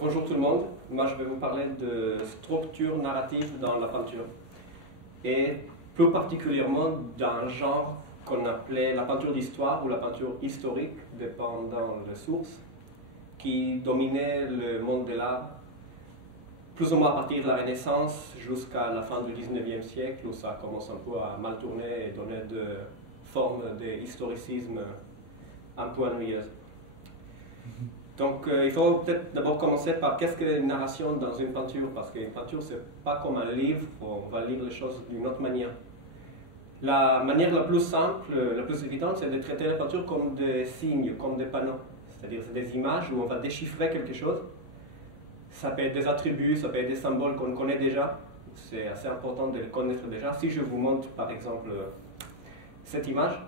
Bonjour tout le monde. Moi, je vais vous parler de structure narrative dans la peinture. Et plus particulièrement d'un genre qu'on appelait la peinture d'histoire ou la peinture historique, dépendant des sources, qui dominait le monde de l'art, plus ou moins à partir de la Renaissance jusqu'à la fin du 19e siècle, où ça commence un peu à mal tourner et donner de formes d'historicisme un peu ennuyeuses. Donc il faut peut-être d'abord commencer par qu'est-ce qu'une narration dans une peinture, parce qu'une peinture c'est pas comme un livre, on va lire les choses d'une autre manière. La manière la plus simple, la plus évidente, c'est de traiter la peinture comme des signes, comme des panneaux. C'est-à-dire c'est des images où on va déchiffrer quelque chose. Ça peut être des attributs, ça peut être des symboles qu'on connaît déjà. C'est assez important de les connaître déjà. Si je vous montre par exemple cette image,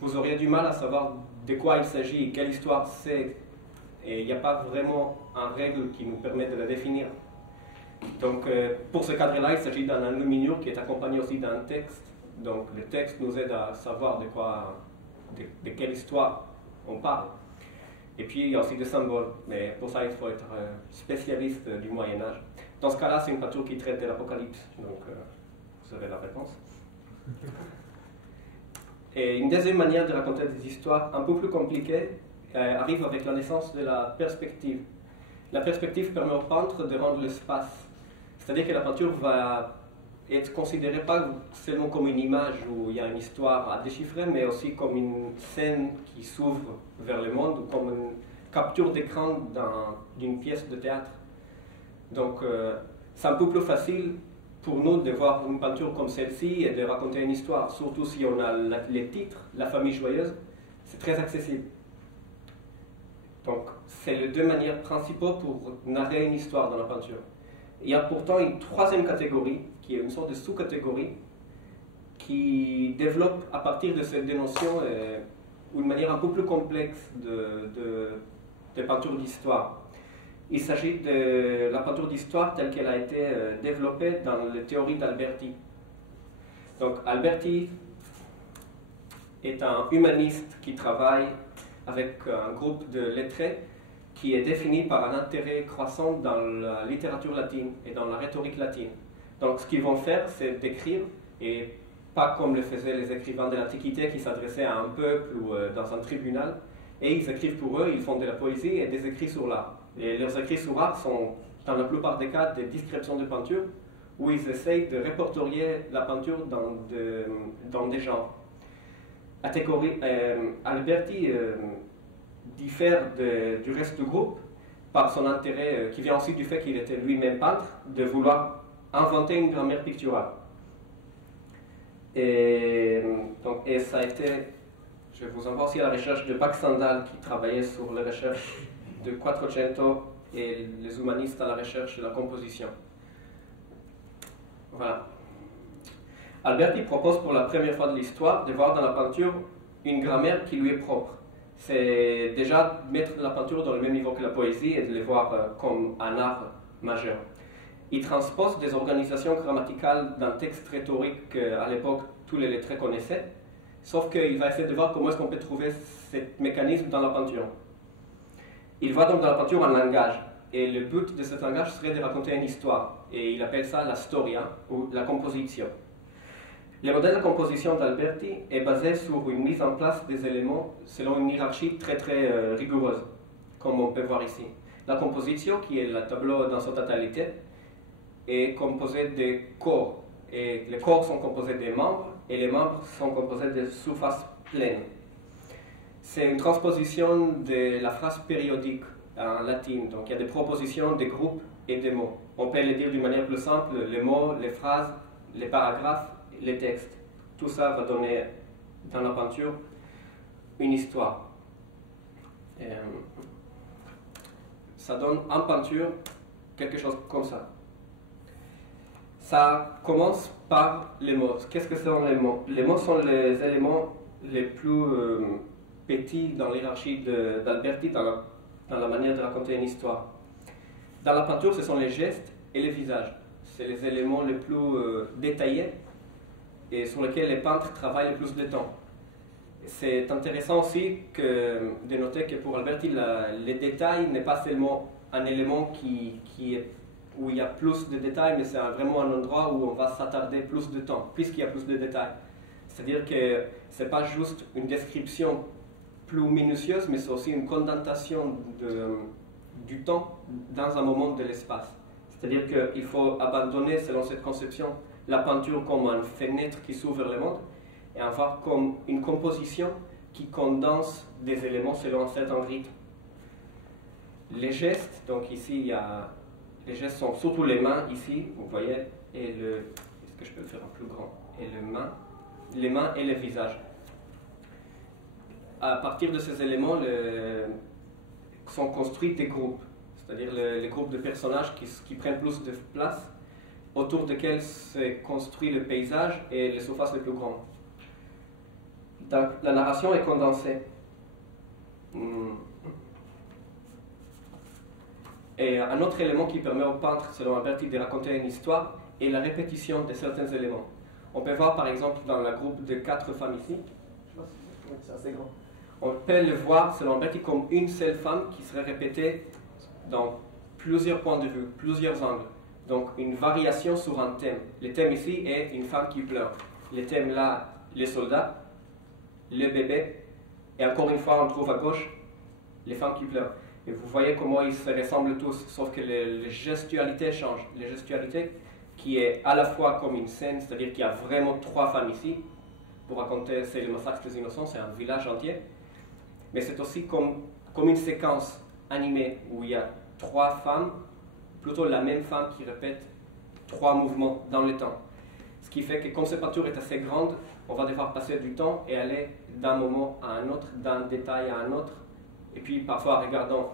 vous auriez du mal à savoir de quoi il s'agit, quelle histoire c'est. Et il n'y a pas vraiment une règle qui nous permet de la définir. Donc pour ce cadre-là, il s'agit d'un enluminure qui est accompagné aussi d'un texte. Donc le texte nous aide à savoir de quelle histoire on parle. Et puis il y a aussi des symboles, mais pour ça il faut être spécialiste du Moyen-Âge. Dans ce cas-là, c'est une peinture qui traite de l'Apocalypse, donc vous avez la réponse. Et une deuxième manière de raconter des histoires un peu plus compliquées arrive avec la naissance de la perspective. La perspective permet au peintre de rendre l'espace. C'est-à-dire que la peinture va être considérée pas seulement comme une image où il y a une histoire à déchiffrer, mais aussi comme une scène qui s'ouvre vers le monde, ou comme une capture d'écran d'une pièce de théâtre. Donc c'est un peu plus facile pour nous de voir une peinture comme celle-ci et de raconter une histoire, surtout si on a les titres, La famille joyeuse, c'est très accessible. Donc, c'est les deux manières principales pour narrer une histoire dans la peinture. Il y a pourtant une troisième catégorie, qui est une sorte de sous-catégorie, qui développe à partir de ces deux notions une manière un peu plus complexe de peinture d'histoire. Il s'agit de la peinture d'histoire telle qu'elle a été développée dans les théories d'Alberti. Donc, Alberti est un humaniste qui travaille avec un groupe de lettrés qui est défini par un intérêt croissant dans la littérature latine et dans la rhétorique latine. Donc ce qu'ils vont faire, c'est d'écrire, et pas comme le faisaient les écrivains de l'Antiquité qui s'adressaient à un peuple ou dans un tribunal, et ils écrivent pour eux, ils font de la poésie et des écrits sur l'art. Et leurs écrits sur l'art sont, dans la plupart des cas, des descriptions de peinture, où ils essayent de répertorier la peinture dans des genres. Alberti diffère du reste du groupe par son intérêt, qui vient aussi du fait qu'il était lui-même peintre, de vouloir inventer une grammaire picturale. Et ça a été, je vous envoie aussi à la recherche de Baxandal, qui travaillait sur les recherches de Quattrocento et les humanistes à la recherche de la composition. Voilà. Alberti propose pour la première fois de l'histoire de voir dans la peinture une grammaire qui lui est propre. C'est déjà mettre de la peinture dans le même niveau que la poésie et de les voir comme un art majeur. Il transpose des organisations grammaticales d'un texte rhétorique qu'à l'époque tous les lettrés connaissaient, sauf qu'il va essayer de voir comment est-ce qu'on peut trouver ce mécanisme dans la peinture. Il voit donc dans la peinture un langage, et le but de ce langage serait de raconter une histoire, et il appelle ça la storia, ou la composition. Le modèle de composition d'Alberti est basé sur une mise en place des éléments selon une hiérarchie très rigoureuse, comme on peut voir ici. La composition, qui est le tableau dans sa totalité, est composée de corps, et les corps sont composés des membres, et les membres sont composés de surfaces pleines. C'est une transposition de la phrase périodique en latin, donc il y a des propositions, des groupes et des mots. On peut les dire d'une manière plus simple, les mots, les phrases, les paragraphes, les textes. Tout ça va donner dans la peinture une histoire. Ça donne en peinture quelque chose comme ça. Ça commence par les mots. Qu'est-ce que sont les mots? Les mots sont les éléments les plus petits dans l'hierarchie d'Alberti dans la manière de raconter une histoire. Dans la peinture, ce sont les gestes et les visages. C'est les éléments les plus détaillés et sur lesquels les peintres travaillent le plus de temps. C'est intéressant aussi de noter que pour Alberti, les détails n'est pas seulement un élément où il y a plus de détails, mais c'est vraiment un endroit où on va s'attarder plus de temps, puisqu'il y a plus de détails. C'est-à-dire que ce n'est pas juste une description plus minutieuse, mais c'est aussi une condensation du temps dans un moment de l'espace. C'est-à-dire qu'il faut abandonner, selon cette conception, la peinture comme une fenêtre qui s'ouvre vers le monde, et avoir comme une composition qui condense des éléments selon un certain rythme. Les gestes, donc ici, les gestes sont surtout les mains, ici, vous voyez, et est-ce que je peux le faire en plus grand? Et les mains et le visage. À partir de ces éléments, sont construits des groupes, c'est-à-dire les groupes de personnages qui prennent plus de place, autour desquels se construit le paysage et les surfaces les plus grandes. Donc, la narration est condensée. Et un autre élément qui permet au peintre, selon Alberti, de raconter une histoire est la répétition de certains éléments. On peut voir par exemple dans le groupe de 4 femmes ici, c'est assez grand. On peut le voir, selon Alberti, comme une seule femme qui serait répétée dans plusieurs points de vue, plusieurs angles. Donc une variation sur un thème. Le thème ici est une femme qui pleure. Le thème là, les soldats, le bébé, et encore une fois on trouve à gauche les femmes qui pleurent. Et vous voyez comment ils se ressemblent tous, sauf que les gestualités changent. Les gestualités qui est à la fois comme une scène, c'est-à-dire qu'il y a vraiment 3 femmes ici, pour raconter, c'est le massacre des innocents, c'est un village entier, mais c'est aussi comme une séquence animée où il y a 3 femmes, plutôt la même femme qui répète 3 mouvements dans le temps. Ce qui fait que comme cette peinture est assez grande, on va devoir passer du temps et aller d'un moment à un autre, d'un détail à un autre, et puis parfois en regardant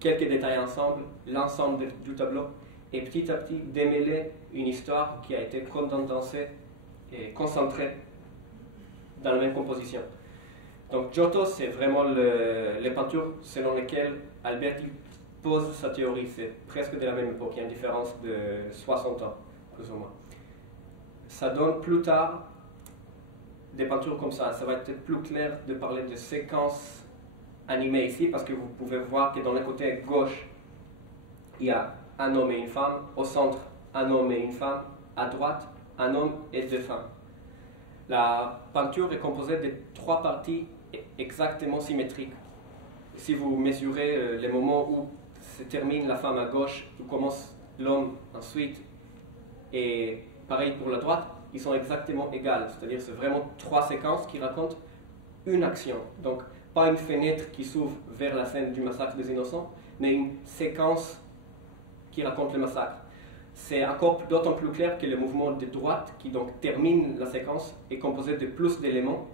quelques détails ensemble, l'ensemble du tableau, et petit à petit démêler une histoire qui a été condensée et concentrée dans la même composition. Donc Giotto, c'est vraiment les peintures selon lesquelles Alberti pose sa théorie. C'est presque de la même époque, il y a une différence de 60 ans, plus ou moins. Ça donne plus tard des peintures comme ça. Ça va être plus clair de parler de séquences animées ici, parce que vous pouvez voir que dans le côté gauche, il y a un homme et une femme, au centre, un homme et une femme, à droite, un homme et 2 femmes. La peinture est composée de 3 parties exactement symétriques. Si vous mesurez les moments où se termine la femme à gauche, où commence l'homme ensuite, et pareil pour la droite, ils sont exactement égales. C'est-à-dire c'est vraiment 3 séquences qui racontent une action. Donc pas une fenêtre qui s'ouvre vers la scène du massacre des innocents, mais une séquence qui raconte le massacre. C'est encore d'autant plus clair que le mouvement de droite, qui donc termine la séquence, est composé de plus d'éléments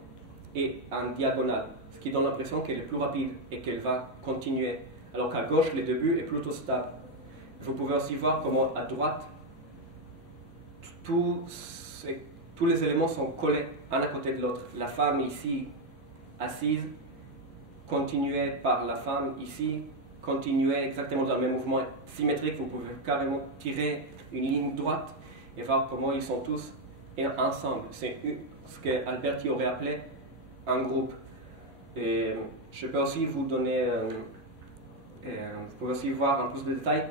et en diagonale, ce qui donne l'impression qu'elle est plus rapide et qu'elle va continuer, alors qu'à gauche, le début est plutôt stable. Vous pouvez aussi voir comment à droite, tous les éléments sont collés un à côté de l'autre. La femme ici, assise, continuée par la femme ici, continuer exactement dans le même mouvement symétrique. Vous pouvez carrément tirer une ligne droite et voir comment ils sont tous ensemble. C'est ce qu'Alberti aurait appelé un groupe. Et je peux aussi vous donner, vous pouvez aussi voir en plus de détails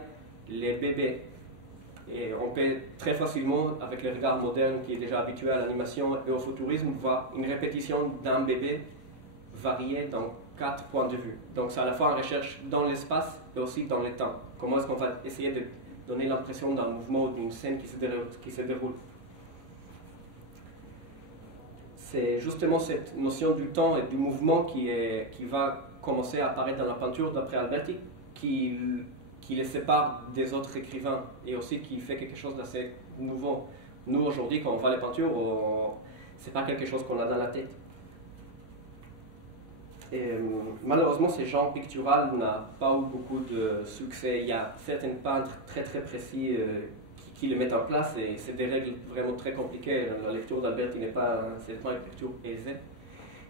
les bébés. Et on peut très facilement, avec le regard moderne qui est déjà habitué à l'animation et au futurisme, voir une répétition d'un bébé varié dans 4 points de vue. Donc c'est à la fois une recherche dans l'espace et aussi dans le temps. Comment est-ce qu'on va essayer de donner l'impression d'un mouvement ou d'une scène qui se déroule. C'est justement cette notion du temps et du mouvement qui va commencer à apparaître dans la peinture d'après Alberti, qui les sépare des autres écrivains et aussi qui fait quelque chose d'assez nouveau. Nous aujourd'hui, quand on voit les peintures, ce n'est pas quelque chose qu'on a dans la tête. Et, malheureusement, ce genre pictural n'a pas eu beaucoup de succès. Il y a certains peintres très très précis qui le mettent en place et c'est des règles vraiment très compliquées. La lecture d'Alberti n'est pas une lecture aisée.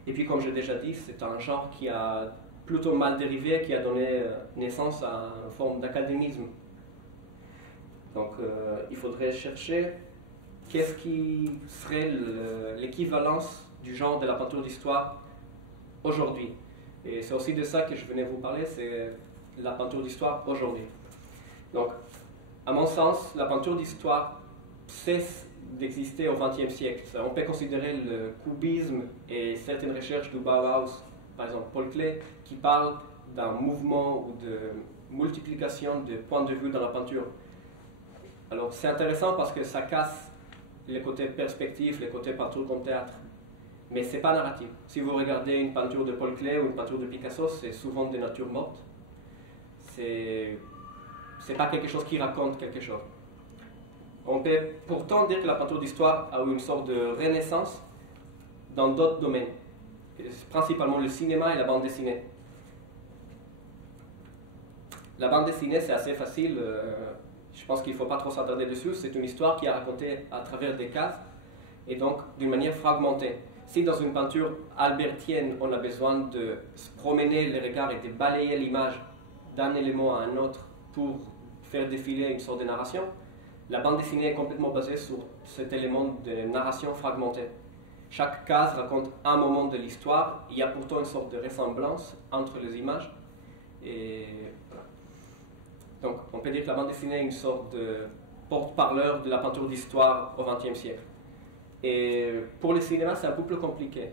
Et puis, comme j'ai déjà dit, c'est un genre qui a plutôt mal dérivé, qui a donné naissance à une forme d'académisme. Donc, il faudrait chercher qu'est-ce qui serait l'équivalence du genre de la peinture d'histoire aujourd'hui. Et c'est aussi de ça que je venais vous parler, c'est la peinture d'histoire aujourd'hui. Donc, à mon sens, la peinture d'histoire cesse d'exister au XXe siècle. On peut considérer le cubisme et certaines recherches du Bauhaus, par exemple Paul Klee, qui parlent d'un mouvement ou de multiplication de points de vue dans la peinture. Alors c'est intéressant parce que ça casse les côtés perspectifs, les côtés peinture comme théâtre. Mais ce n'est pas narratif. Si vous regardez une peinture de Paul Klee ou une peinture de Picasso, c'est souvent des natures mortes. C'est pas quelque chose qui raconte quelque chose. On peut pourtant dire que la peinture d'histoire a eu une sorte de renaissance dans d'autres domaines, principalement le cinéma et la bande dessinée. La bande dessinée, c'est assez facile, je pense qu'il ne faut pas trop s'attarder dessus. C'est une histoire qui est racontée à travers des cases et donc d'une manière fragmentée. Si dans une peinture albertienne, on a besoin de se promener les regards et de balayer l'image d'un élément à un autre pour faire défiler une sorte de narration, la bande dessinée est complètement basée sur cet élément de narration fragmentée. Chaque case raconte un moment de l'histoire, il y a pourtant une sorte de ressemblance entre les images. Et voilà. Donc on peut dire que la bande dessinée est une sorte de porte-parleur de la peinture d'histoire au XXe siècle. Et pour le cinéma, c'est un peu plus compliqué.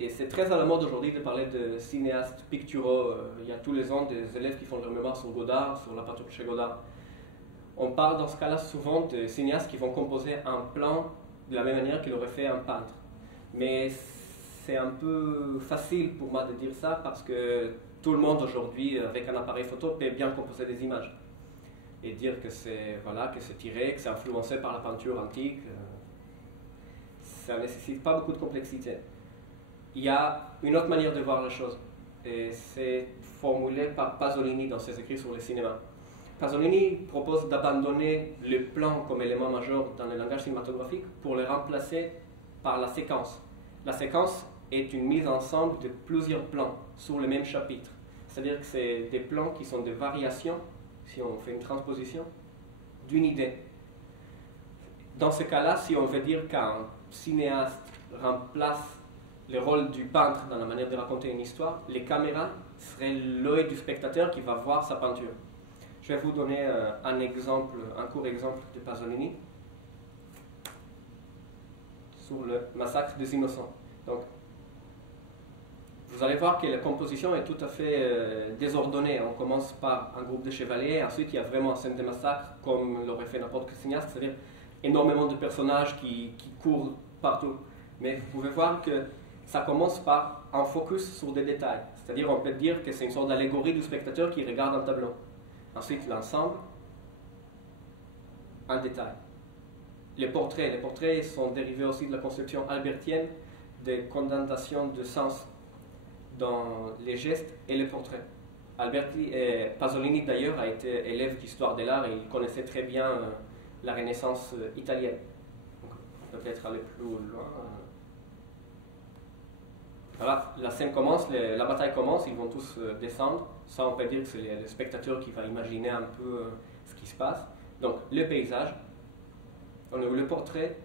Et c'est très à la mode aujourd'hui de parler de cinéastes picturaux. Il y a tous les ans des élèves qui font leur mémoire sur Godard, sur la peinture chez Godard. On parle dans ce cas-là souvent de cinéastes qui vont composer un plan de la même manière qu'il aurait fait un peintre. Mais c'est un peu facile pour moi de dire ça parce que tout le monde aujourd'hui, avec un appareil photo, peut bien composer des images. Et dire que c'est voilà, que c'est tiré, que c'est influencé par la peinture antique, ça ne nécessite pas beaucoup de complexité. Il y a une autre manière de voir la chose, et c'est formulé par Pasolini dans ses écrits sur le cinéma. Pasolini propose d'abandonner le plan comme élément majeur dans le langage cinématographique pour le remplacer par la séquence. La séquence est une mise ensemble de plusieurs plans sur le même chapitre. C'est-à-dire que c'est des plans qui sont des variations, si on fait une transposition, d'une idée. Dans ce cas-là, si on veut dire qu'un cinéaste remplace le rôle du peintre dans la manière de raconter une histoire, les caméras seraient l'œil du spectateur qui va voir sa peinture. Je vais vous donner un court exemple de Pasolini sur le massacre des innocents. Donc, vous allez voir que la composition est tout à fait désordonnée. On commence par un groupe de chevaliers, ensuite il y a vraiment une scène de massacre comme l'aurait fait n'importe quel cinéaste, c'est-à-dire énormément de personnages qui courent partout. Mais vous pouvez voir que ça commence par un focus sur des détails. C'est-à-dire on peut dire que c'est une sorte d'allégorie du spectateur qui regarde un tableau. Ensuite l'ensemble, un détail. Les portraits sont dérivés aussi de la conception albertienne des condensation de sens dans les gestes et les portraits. Pasolini d'ailleurs a été élève d'histoire de l'art et il connaissait très bien la Renaissance italienne. Donc, on peut peut-être aller plus loin. Voilà, la scène commence, la bataille commence, ils vont tous descendre. Ça, on peut dire que c'est le spectateur qui va imaginer un peu ce qui se passe. Donc, le paysage, on a le portrait,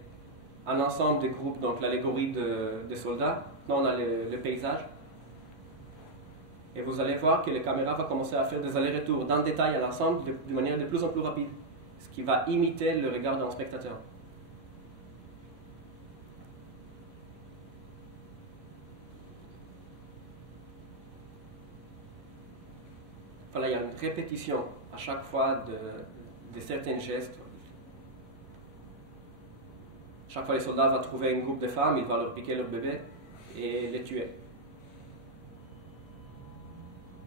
un ensemble de groupes, donc l'allégorie des soldats. Là, on a le paysage. Et vous allez voir que la caméra va commencer à faire des allers-retours d'un détail à l'ensemble de manière de plus en plus rapide, ce qui va imiter le regard d'un spectateur. Voilà, il y a une répétition à chaque fois de certains gestes. Chaque fois, les soldats vont trouver un groupe de femmes, ils vont leur piquer leur bébé et les tuer.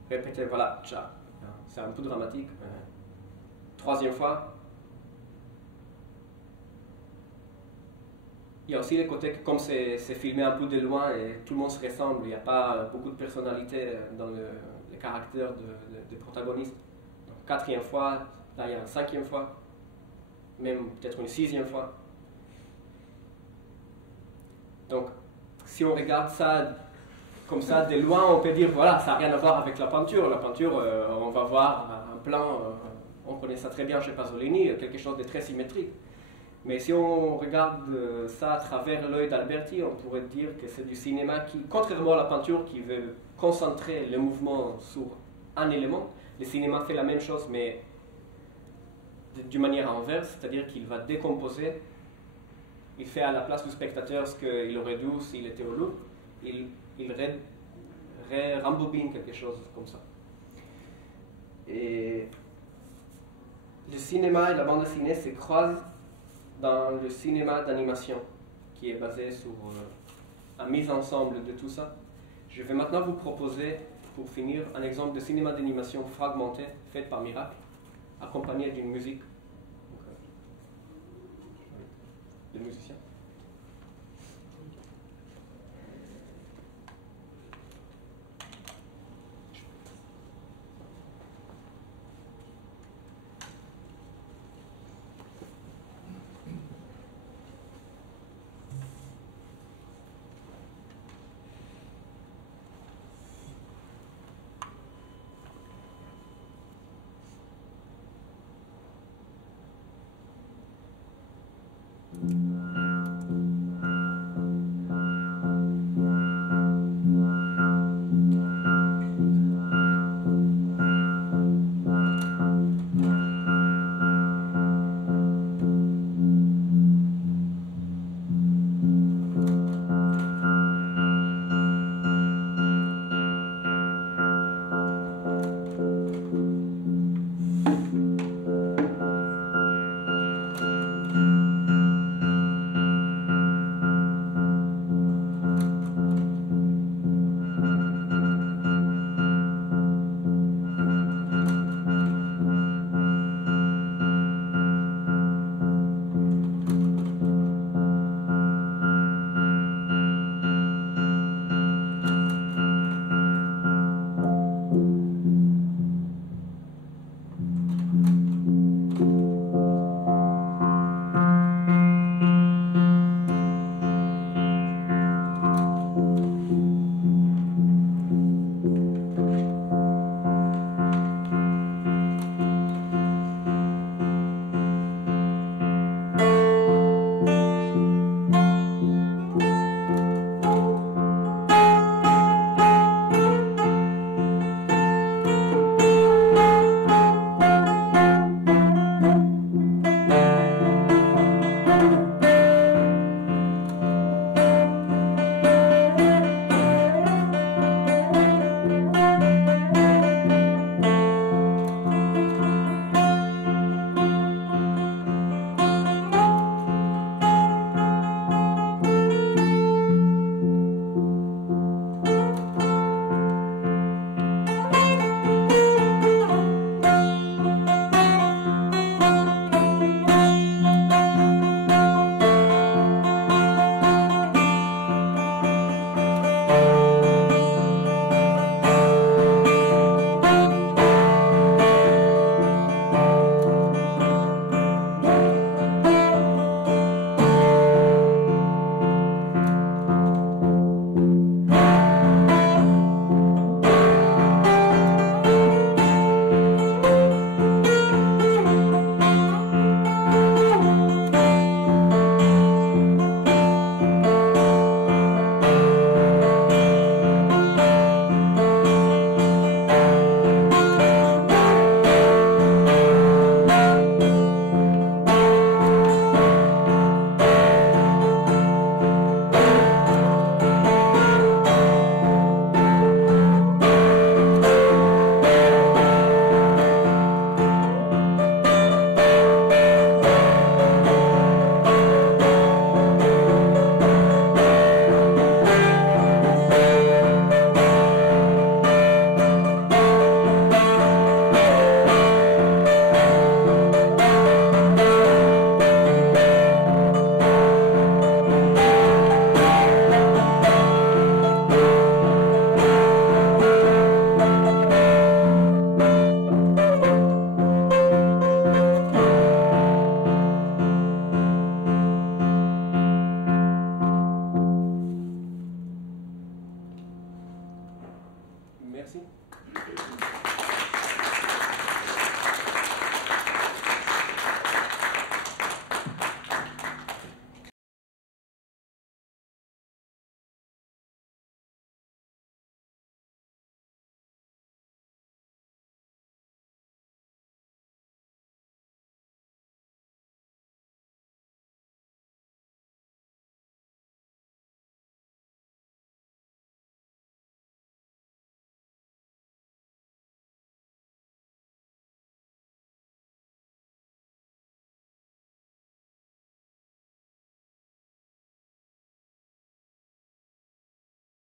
Répétez, voilà, tcha. C'est un peu dramatique. Troisième fois. Il y a aussi le côté que comme c'est filmé un peu de loin et tout le monde se ressemble, il n'y a pas beaucoup de personnalité dans le caractère des protagonistes. Donc, quatrième fois, là il y a une cinquième fois, même peut-être une sixième fois. Donc, si on regarde ça comme ça, de loin, on peut dire, voilà, ça n'a rien à voir avec la peinture. La peinture, on va voir un plan, on connaît ça très bien chez Pasolini, quelque chose de très symétrique. Mais si on regarde ça à travers l'œil d'Alberti, on pourrait dire que c'est du cinéma qui, contrairement à la peinture, qui veut concentrer le mouvement sur un élément, le cinéma fait la même chose, mais d'une manière inverse, c'est-à-dire qu'il va décomposer, il fait à la place du spectateur ce qu'il aurait dû s'il était au Louvre, il rembobine quelque chose comme ça. Et le cinéma et la bande dessinée se croisent dans le cinéma d'animation, qui est basé sur la mise ensemble de tout ça. Je vais maintenant vous proposer, pour finir, un exemple de cinéma d'animation fragmenté, fait par Miracle, accompagné d'une musique de musiciens.